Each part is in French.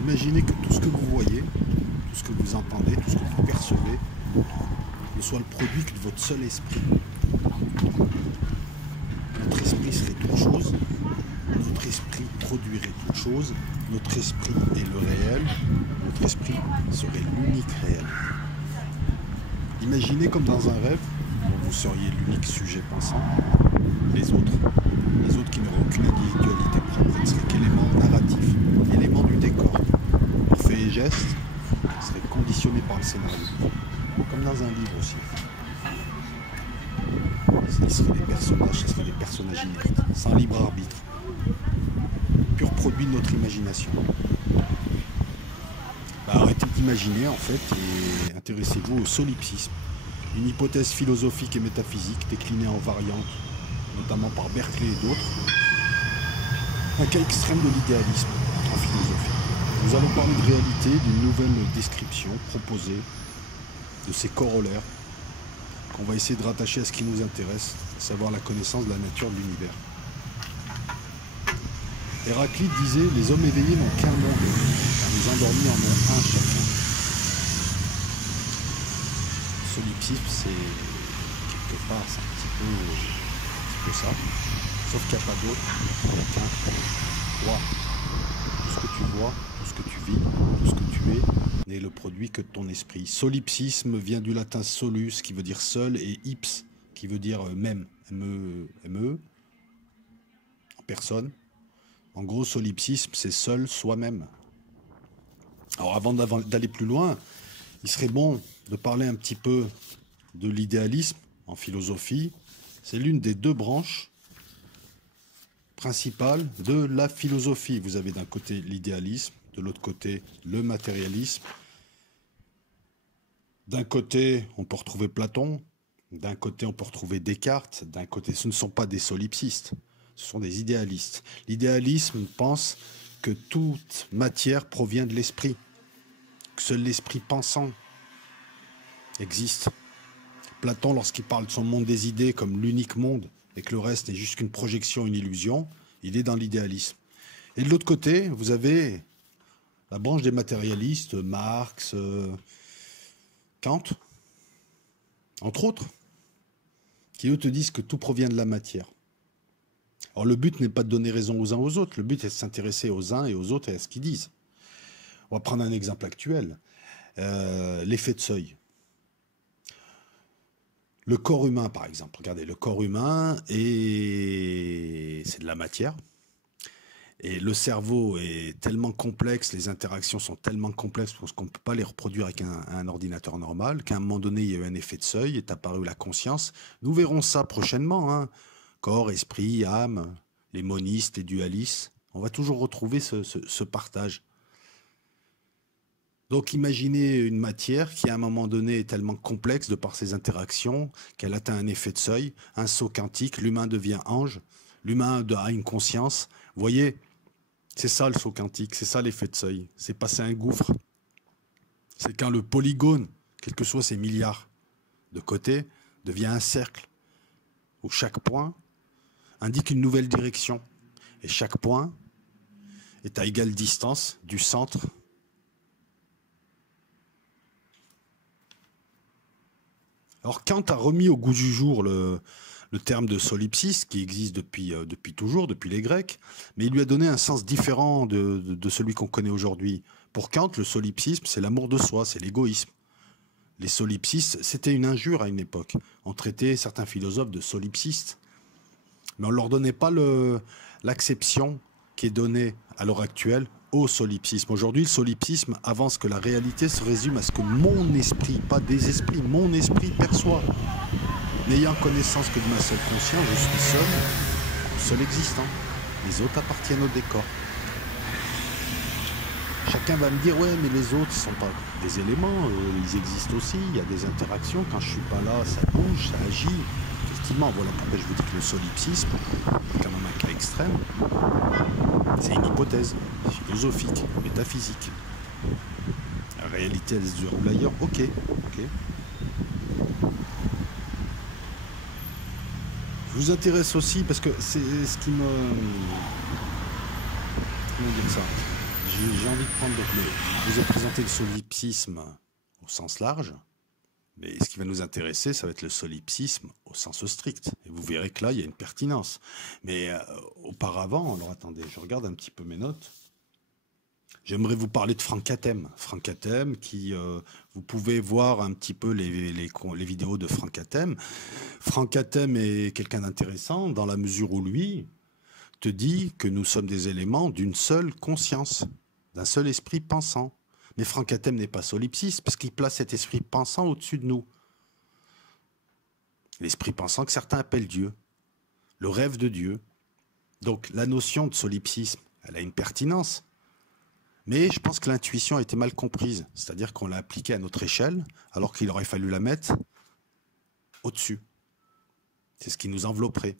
Imaginez que tout ce que vous voyez, tout ce que vous entendez, tout ce que vous percevez, ne soit le produit que de votre seul esprit. Notre esprit serait toute chose, notre esprit produirait toute chose, notre esprit est le réel, notre esprit serait l'unique réel. Imaginez comme dans un rêve, dont vous seriez l'unique sujet pensant, les autres qui n'auraient aucune individualité propre, ne seraient qu'éléments narratifs, éléments du décor. Leurs faits et gestes seraient conditionnés par le scénario, comme dans un livre aussi. Ce seraient des personnages inertes, sans libre arbitre, pur produit de notre imagination. Arrêtez d'imaginer en fait et intéressez-vous au solipsisme, une hypothèse philosophique et métaphysique déclinée en variantes, notamment par Berkeley et d'autres, un cas extrême de l'idéalisme en philosophie. Nous allons parler de réalité, d'une nouvelle description proposée, de ses corollaires, qu'on va essayer de rattacher à ce qui nous intéresse, à savoir la connaissance de la nature de l'univers. Héraclite disait « Les hommes éveillés n'ont qu'un monde, car les endormis en ont un chacun. » Le solipsisme, c'est quelque part, c'est un petit peu ça. Sauf qu'il n'y a pas d'autre, il n'y a qu'un. Toi, tout ce que tu vois, tout ce que tu vis, tout ce que tu es, n'est le produit que de ton esprit. Solipsisme vient du latin solus, qui veut dire seul, et ips, qui veut dire même, M-E, en personne. En gros, solipsisme, c'est seul soi-même. Alors avant d'aller plus loin, il serait bon de parler un petit peu de l'idéalisme en philosophie. C'est l'une des deux branches principales de la philosophie. Vous avez d'un côté l'idéalisme, de l'autre côté le matérialisme. D'un côté, on peut retrouver Platon, d'un côté, on peut retrouver Descartes, d'un côté, ce ne sont pas des solipsistes. Ce sont des idéalistes. L'idéalisme pense que toute matière provient de l'esprit, que seul l'esprit pensant existe. Platon, lorsqu'il parle de son monde des idées comme l'unique monde et que le reste n'est juste qu'une projection, une illusion, il est dans l'idéalisme. Et de l'autre côté, vous avez la branche des matérialistes, Marx, Kant, entre autres, qui eux te disent que tout provient de la matière. Alors le but n'est pas de donner raison aux uns aux autres, le but est de s'intéresser aux uns et aux autres et à ce qu'ils disent. On va prendre un exemple actuel, l'effet de seuil. Le corps humain, par exemple, regardez, le corps humain, c'est de la matière, et le cerveau est tellement complexe, les interactions sont tellement complexes parce qu'on ne peut pas les reproduire avec un ordinateur normal, qu'à un moment donné, il y a eu un effet de seuil, est apparue la conscience. Nous verrons ça prochainement, hein. Corps, esprit, âme, les monistes, les dualistes, on va toujours retrouver ce partage. Donc imaginez une matière qui à un moment donné est tellement complexe de par ses interactions qu'elle atteint un effet de seuil, un saut quantique, l'humain devient ange, l'humain a une conscience. Vous voyez, c'est ça le saut quantique, c'est ça l'effet de seuil, c'est passer un gouffre. C'est quand le polygone, quels que soient ses milliards de côtés, devient un cercle où chaque point indique une nouvelle direction et chaque point est à égale distance du centre. Alors Kant a remis au goût du jour le terme de solipsisme qui existe depuis toujours, depuis les Grecs, mais il lui a donné un sens différent de celui qu'on connaît aujourd'hui. Pour Kant, le solipsisme, c'est l'amour de soi, c'est l'égoïsme. Les solipsistes, c'était une injure à une époque. On traitait certains philosophes de solipsistes, mais on ne leur donnait pas l'acception qui est donnée à l'heure actuelle au solipsisme. Aujourd'hui, le solipsisme avance que la réalité se résume à ce que mon esprit, pas des esprits, mon esprit perçoit. N'ayant connaissance que de ma seule conscience, je suis seul existant. Les autres appartiennent au décor. Chacun va me dire, ouais, mais les autres ne sont pas des éléments, ils existent aussi, il y a des interactions, quand je suis pas là, ça bouge, ça agit. Effectivement, voilà pourquoi je vous dis que le solipsisme, c'est quand même un cas extrême, c'est une hypothèse philosophique, métaphysique. La réalité, elle se déroule ailleurs, ok. Je vous intéresse aussi, parce que c'est ce qui me... Comment dire ça ? j'ai envie de prendre je vous ai présenté le solipsisme au sens large, mais ce qui va nous intéresser, ça va être le solipsisme au sens strict. Et vous verrez que là, il y a une pertinence. Mais auparavant, alors attendez, je regarde un petit peu mes notes. J'aimerais vous parler de Franck Hatem. Franck Hatem, qui, vous pouvez voir un petit peu les vidéos de Franck Hatem. Franck Hatem est quelqu'un d'intéressant dans la mesure où lui te dit que nous sommes des éléments d'une seule conscience, d'un seul esprit pensant. Mais Franck Hatem n'est pas solipsiste parce qu'il place cet esprit pensant au-dessus de nous. L'esprit pensant que certains appellent Dieu. Le rêve de Dieu. Donc la notion de solipsisme, elle a une pertinence. Mais je pense que l'intuition a été mal comprise. C'est-à-dire qu'on l'a appliquée à notre échelle alors qu'il aurait fallu la mettre au-dessus. C'est ce qui nous envelopperait.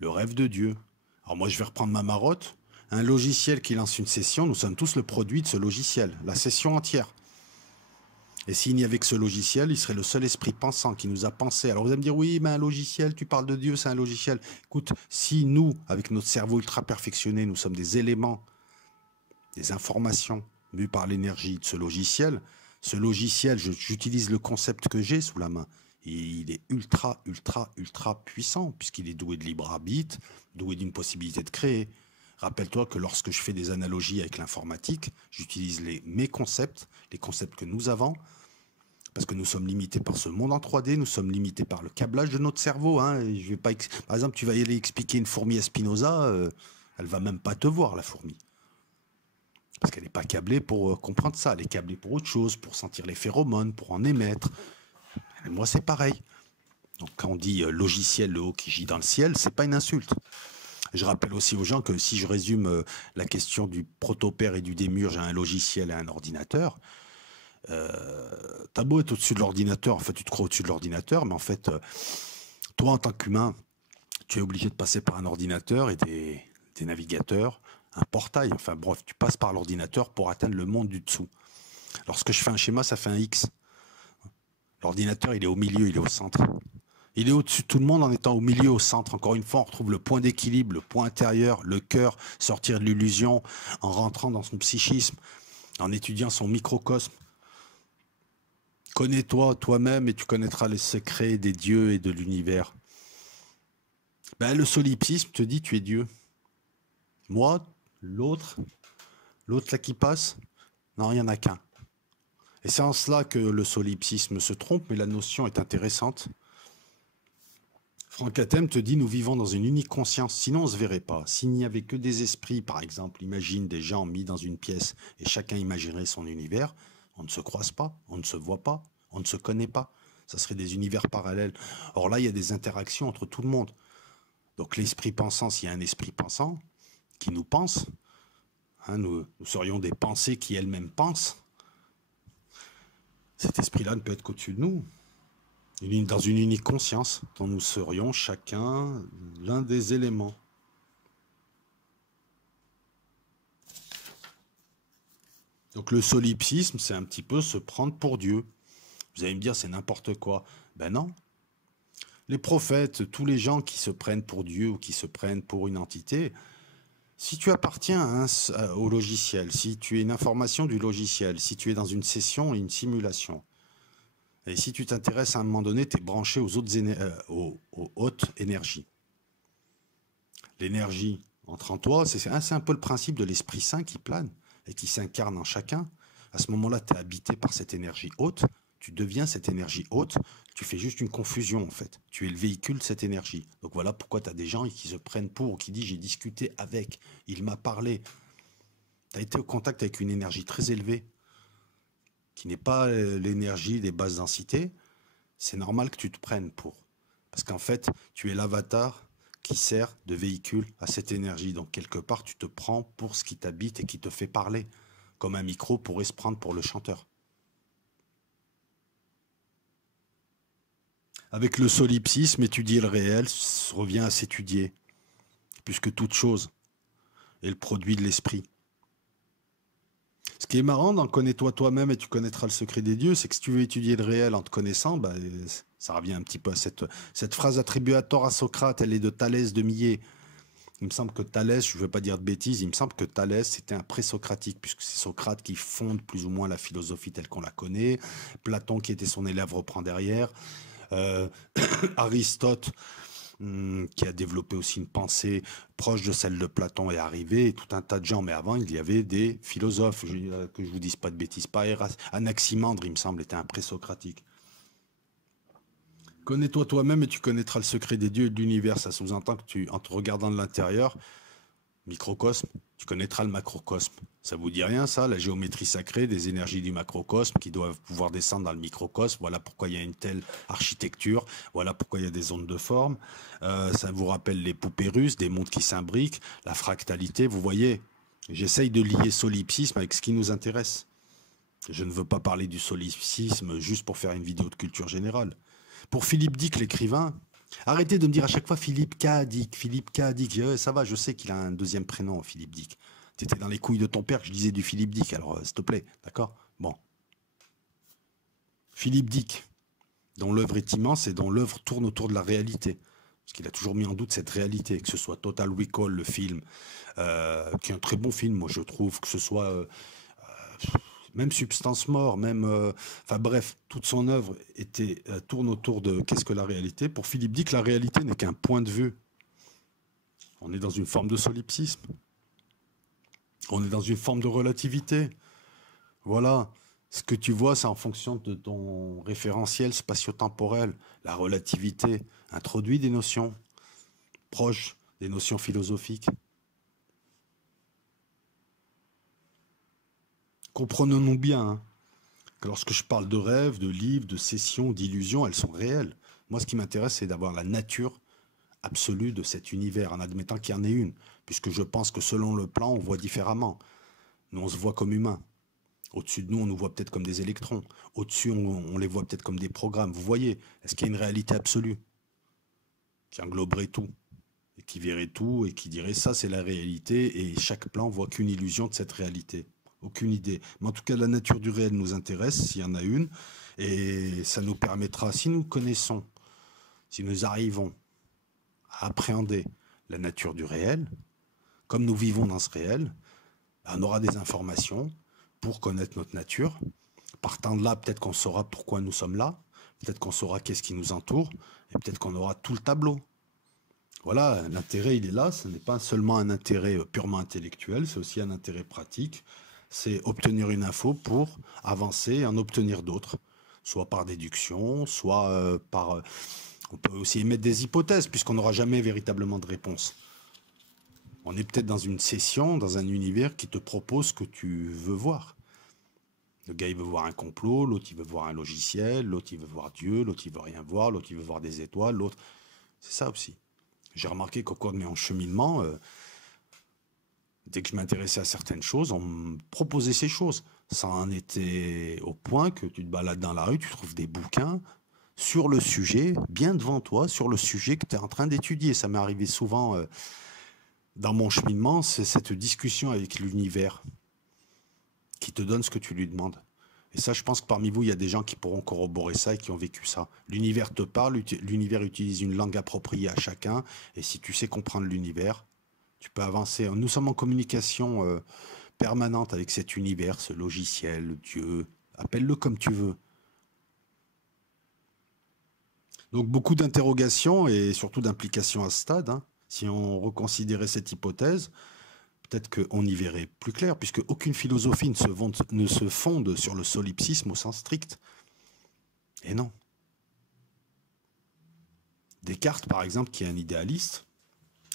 Le rêve de Dieu. Alors moi je vais reprendre ma marotte. Un logiciel qui lance une session, nous sommes tous le produit de ce logiciel, la session entière. Et s'il n'y avait que ce logiciel, il serait le seul esprit pensant qui nous a pensé. Alors vous allez me dire, oui, mais un logiciel, tu parles de Dieu, c'est un logiciel. Écoute, si nous, avec notre cerveau ultra perfectionné, nous sommes des éléments, des informations mues par l'énergie de ce logiciel, j'utilise le concept que j'ai sous la main. Et il est ultra, ultra, ultra puissant, puisqu'il est doué de libre arbitre, doué d'une possibilité de créer. Rappelle-toi que lorsque je fais des analogies avec l'informatique, j'utilise mes concepts, les concepts que nous avons, parce que nous sommes limités par ce monde en 3D, nous sommes limités par le câblage de notre cerveau. Hein, et je vais pas par exemple, tu vas y aller expliquer une fourmi à Spinoza, elle va même pas te voir, la fourmi. Parce qu'elle n'est pas câblée pour comprendre ça, elle est câblée pour autre chose, pour sentir les phéromones, pour en émettre. Et moi, c'est pareil. Donc quand on dit logiciel, le haut qui gît dans le ciel, c'est pas une insulte. Je rappelle aussi aux gens que si je résume la question du protopère et du démiurge à un logiciel et à un ordinateur, t'as beau être au-dessus de l'ordinateur, en fait tu te crois au-dessus de l'ordinateur, mais en fait, toi en tant qu'humain, tu es obligé de passer par un ordinateur et des navigateurs, un portail, enfin bref, tu passes par l'ordinateur pour atteindre le monde du dessous. Lorsque je fais un schéma, ça fait un X. L'ordinateur, il est au milieu, il est au centre. Il est au-dessus de tout le monde en étant au milieu, au centre. Encore une fois, on retrouve le point d'équilibre, le point intérieur, le cœur, sortir de l'illusion, en rentrant dans son psychisme, en étudiant son microcosme. Connais-toi toi-même et tu connaîtras les secrets des dieux et de l'univers. Ben, le solipsisme te dit tu es Dieu. Moi, l'autre là qui passe, non, il n'y en a qu'un. Et c'est en cela que le solipsisme se trompe, mais la notion est intéressante. Franck Hatem te dit nous vivons dans une unique conscience, sinon on ne se verrait pas. S'il n'y avait que des esprits, par exemple, imagine des gens mis dans une pièce et chacun imaginerait son univers, on ne se croise pas, on ne se voit pas, on ne se connaît pas. Ça serait des univers parallèles. Or là, il y a des interactions entre tout le monde. Donc l'esprit pensant, s'il y a un esprit pensant qui nous pense, hein, nous serions des pensées qui elles-mêmes pensent. Cet esprit-là ne peut être qu'au-dessus de nous. Dans une unique conscience dont nous serions chacun l'un des éléments. Donc le solipsisme, c'est un petit peu se prendre pour Dieu. Vous allez me dire, c'est n'importe quoi. Ben non. Les prophètes, tous les gens qui se prennent pour Dieu ou qui se prennent pour une entité, si tu appartiens au logiciel, si tu es une information du logiciel, si tu es dans une session et une simulation, et si tu t'intéresses à un moment donné, tu es branché aux hautes énergies. L'énergie entre en toi, c'est un peu le principe de l'Esprit Saint qui plane et qui s'incarne en chacun. À ce moment-là, tu es habité par cette énergie haute, tu deviens cette énergie haute, tu fais juste une confusion en fait. Tu es le véhicule de cette énergie. Donc voilà pourquoi tu as des gens qui se prennent pour, qui disent j'ai discuté avec, il m'a parlé. Tu as été au contact avec une énergie très élevée, qui n'est pas l'énergie des basses densités, c'est normal que tu te prennes pour. Parce qu'en fait, tu es l'avatar qui sert de véhicule à cette énergie. Donc quelque part, tu te prends pour ce qui t'habite et qui te fait parler, comme un micro pourrait se prendre pour le chanteur. Avec le solipsisme, étudier le réel revient à s'étudier, puisque toute chose est le produit de l'esprit. Ce qui est marrant dans Connais-toi toi-même et tu connaîtras le secret des dieux, c'est que si tu veux étudier le réel en te connaissant, bah, ça revient un petit peu à cette phrase attribuée à tort à Socrate, elle est de Thalès de Millet. Il me semble que Thalès, je ne veux pas dire de bêtises, il me semble que Thalès c'était un présocratique, puisque c'est Socrate qui fonde plus ou moins la philosophie telle qu'on la connaît. Platon, qui était son élève, reprend derrière. Euh, Aristote, qui a développé aussi une pensée proche de celle de Platon, est arrivé, et tout un tas de gens. Mais avant, il y avait des philosophes, que je vous dise pas de bêtises, pas Anaximandre, il me semble, était un présocratique. Connais-toi toi-même et tu connaîtras le secret des dieux et de l'univers. Ça sous-entend que en te regardant de l'intérieur, microcosme, tu connaîtras le macrocosme. Ça vous dit rien, ça? La géométrie sacrée des énergies du macrocosme qui doivent pouvoir descendre dans le microcosme. Voilà pourquoi il y a une telle architecture. Voilà pourquoi il y a des ondes de forme. Ça vous rappelle les poupées russes, des mondes qui s'imbriquent, la fractalité. Vous voyez, j'essaye de lier solipsisme avec ce qui nous intéresse. Je ne veux pas parler du solipsisme juste pour faire une vidéo de culture générale. Pour Philippe Dick, l'écrivain, arrêtez de me dire à chaque fois Philippe K. Dick, Philippe K. Dick. Ça va, je sais qu'il a un deuxième prénom, Philippe Dick. T'étais dans les couilles de ton père que je disais du Philippe Dick, alors s'il te plaît, d'accord? Bon. Philippe Dick, dont l'œuvre est immense et dont l'œuvre tourne autour de la réalité. Parce qu'il a toujours mis en doute cette réalité, que ce soit Total Recall, le film, qui est un très bon film, moi je trouve, que ce soit même Substance Mort, même, enfin bref, toute son œuvre tourne autour de qu'est-ce que la réalité. Pour Philippe Dick, la réalité n'est qu'un point de vue. On est dans une forme de solipsisme. On est dans une forme de relativité. Voilà. Ce que tu vois, c'est en fonction de ton référentiel spatio-temporel. La relativité introduit des notions proches des notions philosophiques. Comprenons-nous bien, hein, que lorsque je parle de rêves, de livres, de sessions, d'illusions, elles sont réelles. Moi, ce qui m'intéresse, c'est d'avoir la nature absolue de cet univers, en admettant qu'il y en ait une, puisque je pense que selon le plan, on voit différemment. Nous, on se voit comme humains. Au-dessus de nous, on nous voit peut-être comme des électrons. Au-dessus, on les voit peut-être comme des programmes. Vous voyez, est-ce qu'il y a une réalité absolue qui engloberait tout, et qui verrait tout, et qui dirait ça, c'est la réalité, et chaque plan voit qu'une illusion de cette réalité. Aucune idée. Mais en tout cas, la nature du réel nous intéresse, s'il y en a une, et ça nous permettra, si nous connaissons, si nous arrivons à appréhender la nature du réel, comme nous vivons dans ce réel, on aura des informations pour connaître notre nature. Partant de là, peut-être qu'on saura pourquoi nous sommes là, peut-être qu'on saura qu'est-ce qui nous entoure, et peut-être qu'on aura tout le tableau. Voilà, l'intérêt, il est là, ce n'est pas seulement un intérêt purement intellectuel, c'est aussi un intérêt pratique, c'est obtenir une info pour avancer et en obtenir d'autres, soit par déduction, soit par... on peut aussi émettre des hypothèses, puisqu'on n'aura jamais véritablement de réponse. On est peut-être dans une session, dans un univers qui te propose ce que tu veux voir. Le gars, il veut voir un complot, l'autre, il veut voir un logiciel, l'autre, il veut voir Dieu, l'autre, il veut rien voir, l'autre, il veut voir des étoiles, l'autre... C'est ça aussi. J'ai remarqué qu'au cours de mes cheminements, dès que je m'intéressais à certaines choses, on me proposait ces choses. Ça en était au point que tu te balades dans la rue, tu trouves des bouquins sur le sujet, bien devant toi, sur le sujet que tu es en train d'étudier. Ça m'est arrivé souvent dans mon cheminement, c'est cette discussion avec l'univers qui te donne ce que tu lui demandes. Et ça, je pense que parmi vous, il y a des gens qui pourront corroborer ça et qui ont vécu ça. L'univers te parle, l'univers utilise une langue appropriée à chacun, et si tu sais comprendre l'univers, tu peux avancer. Nous sommes en communication permanente avec cet univers, ce logiciel, Dieu, appelle-le comme tu veux. Donc beaucoup d'interrogations et surtout d'implications à ce stade. Hein. Si on reconsidérait cette hypothèse, peut-être qu'on y verrait plus clair, puisque aucune philosophie ne se fonde sur le solipsisme au sens strict. Et non. Descartes, par exemple, qui est un idéaliste,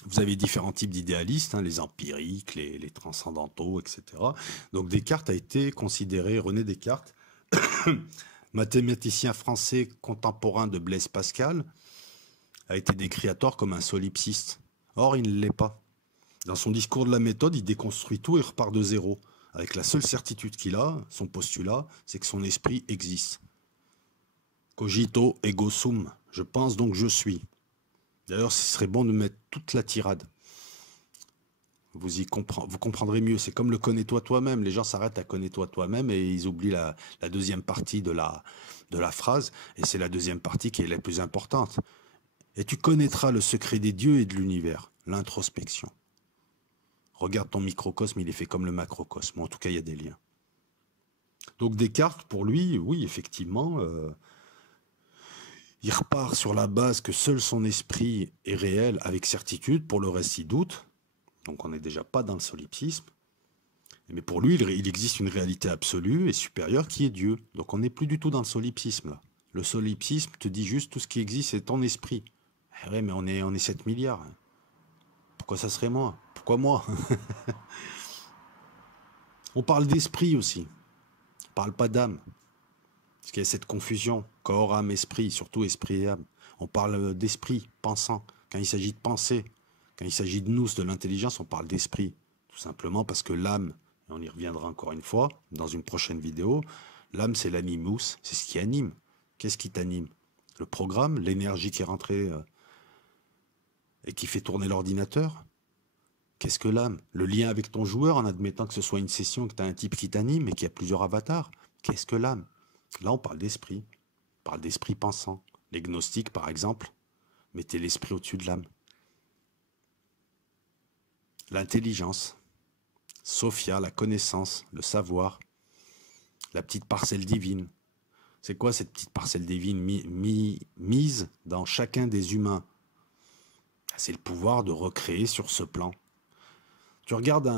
vous avez différents types d'idéalistes, hein, les empiriques, les transcendantaux, etc. Donc Descartes a été considéré, René Descartes, mathématicien français contemporain de Blaise Pascal, a été décrit à tort comme un solipsiste. Or, il ne l'est pas. Dans son discours de la méthode, il déconstruit tout et repart de zéro. Avec la seule certitude qu'il a, son postulat, c'est que son esprit existe. Cogito ergo sum. Je pense donc je suis. D'ailleurs, ce serait bon de mettre toute la tirade. Vous comprendrez mieux. C'est comme le connais-toi toi-même. Les gens s'arrêtent à connais-toi toi-même et ils oublient la deuxième partie de la phrase. Et c'est la deuxième partie qui est la plus importante. Et tu connaîtras le secret des dieux et de l'univers. l'introspection. Regarde ton microcosme, il est fait comme le macrocosme. En tout cas, il y a des liens. Donc Descartes, pour lui, oui, effectivement, il repart sur la base que seul son esprit est réel avec certitude. Pour le reste, il doute. Donc on n'est déjà pas dans le solipsisme. Mais pour lui, il existe une réalité absolue et supérieure qui est Dieu. Donc on n'est plus du tout dans le solipsisme là. Le solipsisme te dit juste tout ce qui existe c'est ton esprit. Eh ouais, mais on est 7 milliards. Pourquoi ça serait moi? Pourquoi moi? On parle d'esprit aussi. On parle pas d'âme. Parce qu'il y a cette confusion. Corps, âme, esprit, surtout esprit et âme. On parle d'esprit pensant. Quand il s'agit de penser, quand il s'agit de nous, de l'intelligence, on parle d'esprit. Tout simplement parce que l'âme, et on y reviendra encore une fois dans une prochaine vidéo, l'âme c'est l'animus, c'est ce qui anime. Qu'est-ce qui t'anime? Le programme, l'énergie qui est rentrée et qui fait tourner l'ordinateur? Qu'est-ce que l'âme? Le lien avec ton joueur en admettant que ce soit une session, que tu as un type qui t'anime et qu'il y a plusieurs avatars. Qu'est-ce que l'âme? Là on parle d'esprit. On parle d'esprit pensant. Les gnostiques par exemple mettaient l'esprit au-dessus de l'âme. L'intelligence. Sophia, la connaissance, le savoir, la petite parcelle divine. C'est quoi cette petite parcelle divine mise dans chacun des humains? C'est le pouvoir de recréer sur ce plan. Tu regardes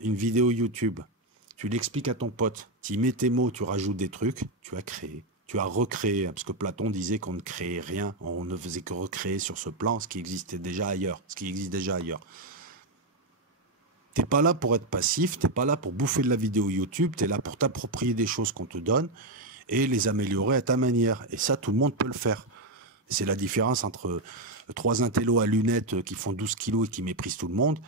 une vidéo YouTube, tu l'expliques à ton pote, tu y mets tes mots, tu rajoutes des trucs, tu as créé, tu as recréé, parce que Platon disait qu'on ne créait rien, on ne faisait que recréer sur ce plan ce qui existait déjà ailleurs, ce qui existe déjà ailleurs. T'es pas là pour être passif, t'es pas là pour bouffer de la vidéo YouTube, t'es là pour t'approprier des choses qu'on te donne et les améliorer à ta manière. Et ça, tout le monde peut le faire. C'est la différence entre trois intellos à lunettes qui font 12 kilos et qui méprisent tout le monde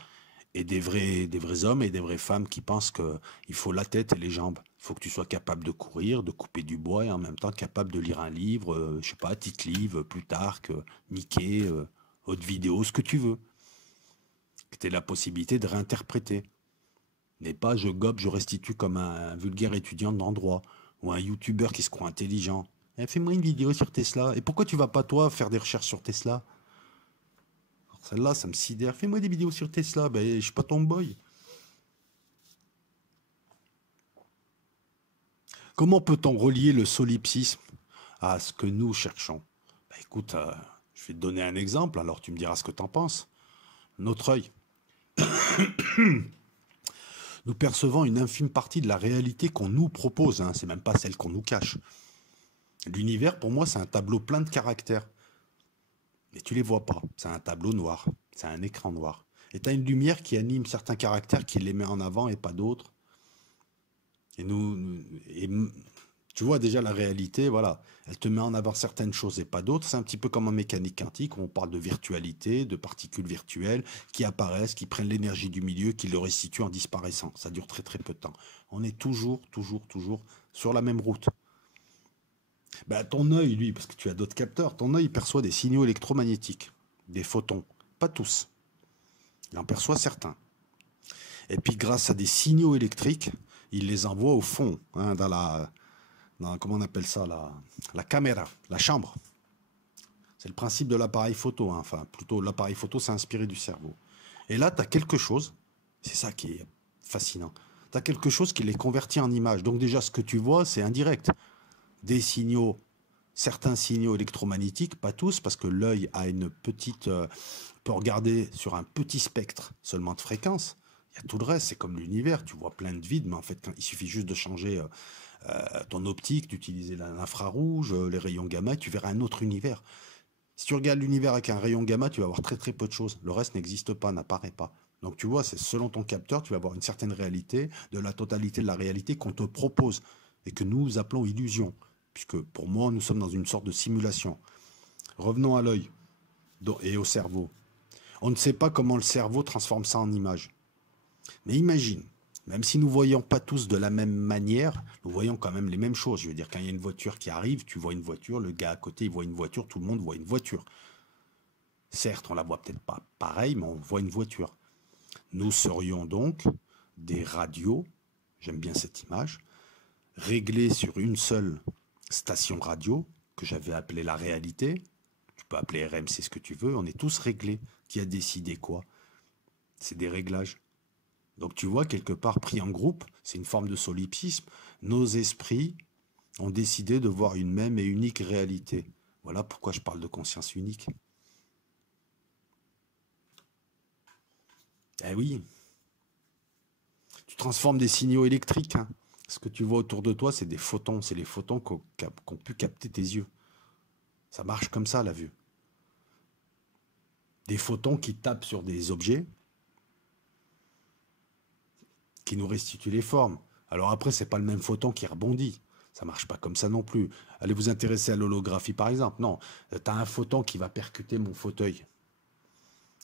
et des vrais hommes et des vraies femmes qui pensent qu'il faut la tête et les jambes. Il faut que tu sois capable de courir, de couper du bois et en même temps capable de lire un livre, je sais pas, Tite-Live, Plutarque, Mickey, haute vidéo, ce que tu veux. Que tu aies la possibilité de réinterpréter. N'est pas je gobe, je restitue comme un vulgaire étudiant d'endroit ou un youtubeur qui se croit intelligent. Eh, fais-moi une vidéo sur Tesla. Et pourquoi tu vas pas toi faire des recherches sur Tesla? Celle-là, ça me sidère. Fais-moi des vidéos sur Tesla. Ben, je suis pas ton boy. Comment peut-on relier le solipsisme à ce que nous cherchons? Ben, écoute, je vais te donner un exemple, alors tu me diras ce que tu en penses. Notre œil. Nous percevons une infime partie de la réalité qu'on nous propose, hein. C'est même pas celle qu'on nous cache. L'univers, pour moi, c'est un tableau plein de caractères. Mais tu les vois pas. C'est un tableau noir. C'est un écran noir. Et tu as une lumière qui anime certains caractères, qui les met en avant et pas d'autres. Et tu vois déjà la réalité, voilà. Elle te met en avant certaines choses et pas d'autres. C'est un petit peu comme en mécanique quantique, où on parle de virtualité, de particules virtuelles qui apparaissent, qui prennent l'énergie du milieu, qui le restituent en disparaissant. Ça dure très très peu de temps. On est toujours sur la même route. Ben, ton œil, lui, parce que tu as d'autres capteurs, ton œil perçoit des signaux électromagnétiques, des photons. Pas tous. Il en perçoit certains. Et puis grâce à des signaux électriques, il les envoie au fond, hein, comment on appelle ça, la caméra, la chambre. C'est le principe de l'appareil photo, hein. Enfin plutôt l'appareil photo c'est inspiré du cerveau. Et là tu as quelque chose, c'est ça qui est fascinant, tu as quelque chose qui les convertit en images. Donc déjà ce que tu vois c'est indirect. Des signaux, certains signaux électromagnétiques, pas tous, parce que l'œil a une petite... peut regarder sur un petit spectre seulement de fréquences. Il y a tout le reste, c'est comme l'univers, tu vois plein de vide, mais en fait, il suffit juste de changer ton optique, d'utiliser l'infrarouge, les rayons gamma, tu verras un autre univers. Si tu regardes l'univers avec un rayon gamma, tu vas voir très très peu de choses. Le reste n'existe pas, n'apparaît pas. Donc tu vois, c'est selon ton capteur, tu vas avoir une certaine réalité, de la totalité de la réalité qu'on te propose et que nous appelons illusion. Puisque pour moi, nous sommes dans une sorte de simulation. Revenons à l'œil et au cerveau. On ne sait pas comment le cerveau transforme ça en image. Mais imagine, même si nous ne voyons pas tous de la même manière, nous voyons quand même les mêmes choses. Je veux dire, quand il y a une voiture qui arrive, tu vois une voiture, le gars à côté, il voit une voiture, tout le monde voit une voiture. Certes, on la voit peut-être pas pareil, mais on voit une voiture. Nous serions donc des radios, j'aime bien cette image, réglées sur une seule station radio, que j'avais appelée la réalité. Tu peux appeler RMC ce que tu veux, on est tous réglés. Qui a décidé quoi? C'est des réglages. Donc tu vois, quelque part, pris en groupe, c'est une forme de solipsisme. Nos esprits ont décidé de voir une même et unique réalité. Voilà pourquoi je parle de conscience unique. Eh oui, tu transformes des signaux électriques. Hein. Ce que tu vois autour de toi, c'est des photons. C'est les photons qu'ont pu capter tes yeux. Ça marche comme ça, la vue. Des photons qui tapent sur des objets, qui nous restituent les formes. Alors après, c'est pas le même photon qui rebondit. Ça marche pas comme ça non plus. Allez vous intéresser à l'holographie, par exemple. Non, tu as un photon qui va percuter mon fauteuil.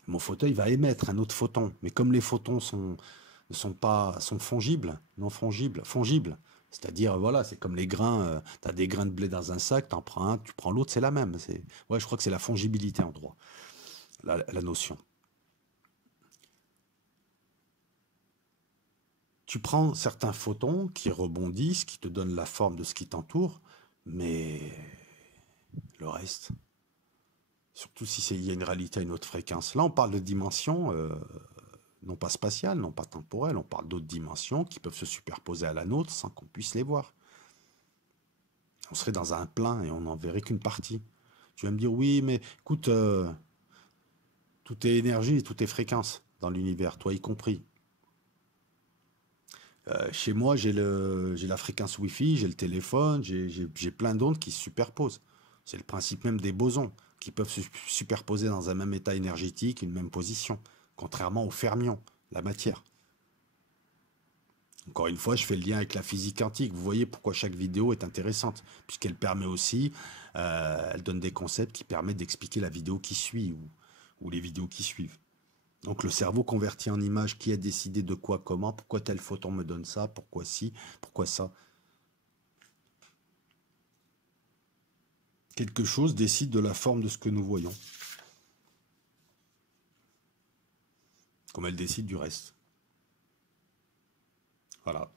Mon fauteuil va émettre un autre photon. Mais comme les photons sont fongibles, non fongibles. C'est-à-dire, voilà, c'est comme les grains. Tu as des grains de blé dans un sac, tu en prends un, tu prends l'autre, c'est la même. Ouais, je crois que c'est la fongibilité en droit, la notion. Tu prends certains photons qui rebondissent, qui te donnent la forme de ce qui t'entoure, mais le reste, surtout si il y a une réalité à une autre fréquence. Là, on parle de dimensions, non pas spatiales, non pas temporelles, on parle d'autres dimensions qui peuvent se superposer à la nôtre sans qu'on puisse les voir. On serait dans un plein et on n'en verrait qu'une partie. Tu vas me dire, oui, mais écoute, tout est énergie, tout est fréquence dans l'univers, toi y compris. Chez moi, j'ai la fréquence Wi-Fi, j'ai le téléphone, j'ai plein d'ondes qui se superposent. C'est le principe même des bosons, qui peuvent se superposer dans un même état énergétique, une même position, contrairement aux fermions, la matière. Encore une fois, je fais le lien avec la physique quantique. Vous voyez pourquoi chaque vidéo est intéressante, puisqu'elle permet aussi, elle donne des concepts qui permettent d'expliquer la vidéo qui suit ou les vidéos qui suivent. Donc le cerveau converti en image, qui a décidé de quoi, comment, pourquoi tel photon me donne ça, pourquoi ci, pourquoi ça. Quelque chose décide de la forme de ce que nous voyons. Comme elle décide du reste. Voilà.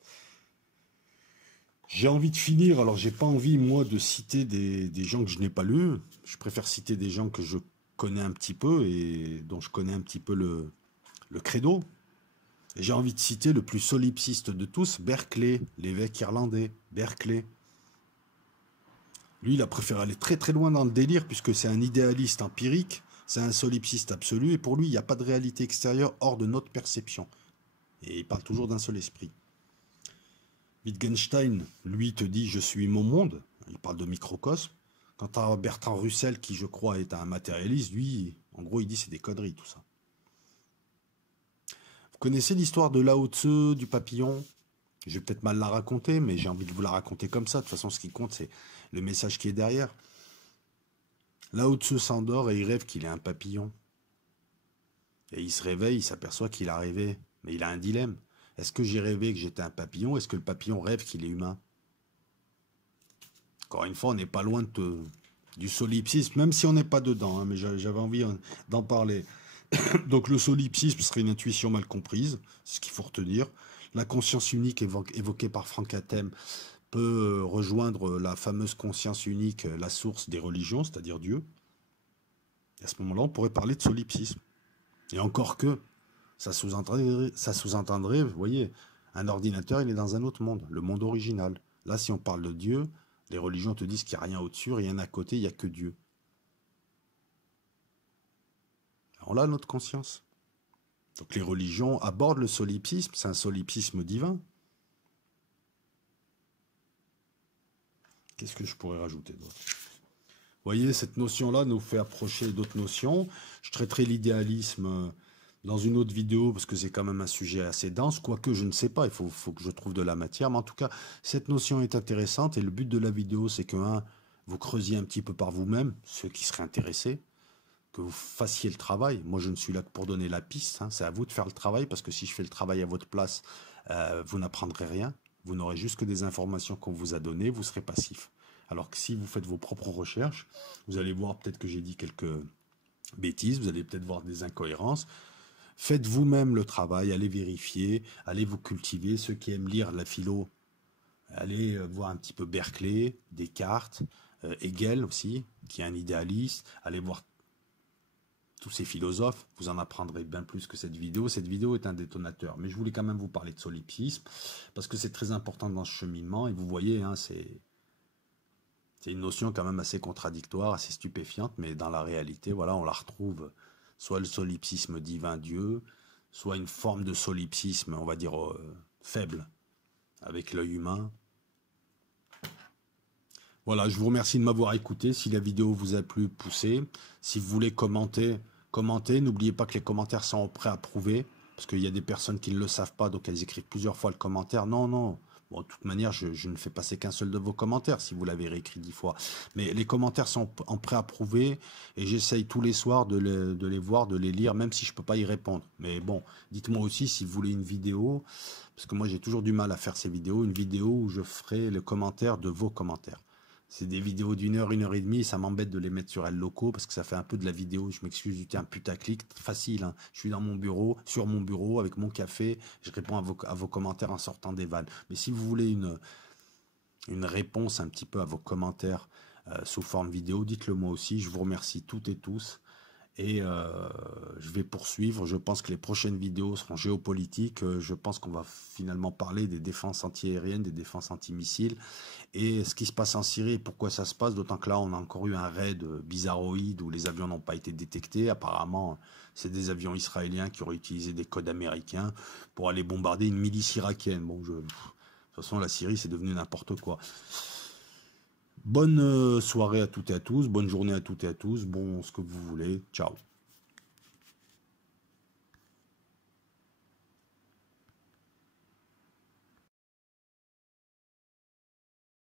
J'ai envie de finir, alors j'ai pas envie moi de citer des gens que je n'ai pas lus. Je préfère citer des gens que je connais un petit peu et dont je connais un petit peu le credo. Et j'ai envie de citer le plus solipsiste de tous, Berkeley, l'évêque irlandais, Berkeley. Lui, il a préféré aller très très loin dans le délire, puisque c'est un idéaliste empirique, c'est un solipsiste absolu, et pour lui, il n'y a pas de réalité extérieure hors de notre perception. Et il parle toujours d'un seul esprit. Wittgenstein, lui, te dit « je suis mon monde », il parle de microcosme. Quant à Bertrand Russell, qui je crois est un matérialiste, lui, en gros, il dit c'est des conneries tout ça. Vous connaissez l'histoire de Lao Tzu, du papillon? Je vais peut-être mal la raconter, mais j'ai envie de vous la raconter comme ça. De toute façon, ce qui compte, c'est le message qui est derrière. Lao Tzu s'endort et il rêve qu'il est un papillon. Et il se réveille, il s'aperçoit qu'il a rêvé. Mais il a un dilemme. Est-ce que j'ai rêvé que j'étais un papillon? Est-ce que le papillon rêve qu'il est humain? Encore une fois, on n'est pas loin du solipsisme, même si on n'est pas dedans, hein, mais j'avais envie d'en parler. Donc le solipsisme serait une intuition mal comprise, c'est ce qu'il faut retenir. La conscience unique évoquée par Franck Hatem peut rejoindre la fameuse conscience unique, la source des religions, c'est-à-dire Dieu. Et à ce moment-là, on pourrait parler de solipsisme. Et encore que, ça sous-entendrait, vous voyez, un ordinateur, il est dans un autre monde, le monde original. Là, si on parle de Dieu, les religions te disent qu'il n'y a rien au-dessus, rien à côté, il n'y a que Dieu. Alors là, notre conscience. Donc les religions abordent le solipsisme, c'est un solipsisme divin. Qu'est-ce que je pourrais rajouter d'autre? Vous voyez, cette notion-là nous fait approcher d'autres notions. Je traiterai l'idéalisme dans une autre vidéo, parce que c'est quand même un sujet assez dense, quoique je ne sais pas, il faut que je trouve de la matière. Mais en tout cas, cette notion est intéressante, et le but de la vidéo, c'est que, vous creusiez un petit peu par vous-même, ceux qui seraient intéressés, que vous fassiez le travail. Moi, je ne suis là que pour donner la piste, hein. C'est à vous de faire le travail, parce que si je fais le travail à votre place, vous n'apprendrez rien. Vous n'aurez juste que des informations qu'on vous a données, vous serez passif. Alors que si vous faites vos propres recherches, vous allez voir peut-être que j'ai dit quelques bêtises, vous allez peut-être voir des incohérences. Faites vous-même le travail, allez vérifier, allez vous cultiver. Ceux qui aiment lire la philo, allez voir un petit peu Berkeley, Descartes, Hegel aussi, qui est un idéaliste. Allez voir tous ces philosophes, vous en apprendrez bien plus que cette vidéo. Cette vidéo est un détonateur, mais je voulais quand même vous parler de solipsisme, parce que c'est très important dans ce cheminement, et vous voyez, hein, c'est une notion quand même assez contradictoire, assez stupéfiante, mais dans la réalité, voilà, on la retrouve, soit le solipsisme divin Dieu, soit une forme de solipsisme, on va dire, faible, avec l'œil humain. Voilà, je vous remercie de m'avoir écouté. Si la vidéo vous a plu, poussez. Si vous voulez commenter, commentez. N'oubliez pas que les commentaires sont préapprouvés, parce qu'il y a des personnes qui ne le savent pas, donc elles écrivent plusieurs fois le commentaire. Non, non. Bon, de toute manière, je ne fais passer qu'un seul de vos commentaires, si vous l'avez réécrit 10 fois. Mais les commentaires sont en préapprouvé, et j'essaye tous les soirs de les voir, de les lire, même si je ne peux pas y répondre. Mais bon, dites-moi aussi si vous voulez une vidéo, parce que moi j'ai toujours du mal à faire ces vidéos, une vidéo où je ferai le commentaire de vos commentaires. C'est des vidéos d'1 heure, 1 heure et demie, ça m'embête de les mettre sur Locaux parce que ça fait un peu de la vidéo, je m'excuse du terme putaclic, facile, hein. Je suis dans mon bureau, sur mon bureau, avec mon café, je réponds à vos commentaires en sortant des vannes. Mais si vous voulez une réponse un petit peu à vos commentaires sous forme vidéo, dites-le moi aussi, je vous remercie toutes et tous. Et je vais poursuivre. Je pense que les prochaines vidéos seront géopolitiques. Je pense qu'on va finalement parler des défenses antiaériennes, des défenses antimissiles et ce qui se passe en Syrie et pourquoi ça se passe. D'autant que là, on a encore eu un raid bizarroïde où les avions n'ont pas été détectés. Apparemment, c'est des avions israéliens qui auraient utilisé des codes américains pour aller bombarder une milice irakienne. Bon, de toute façon, la Syrie, c'est devenu n'importe quoi. Bonne soirée à toutes et à tous, bonne journée à toutes et à tous, bon ce que vous voulez, ciao.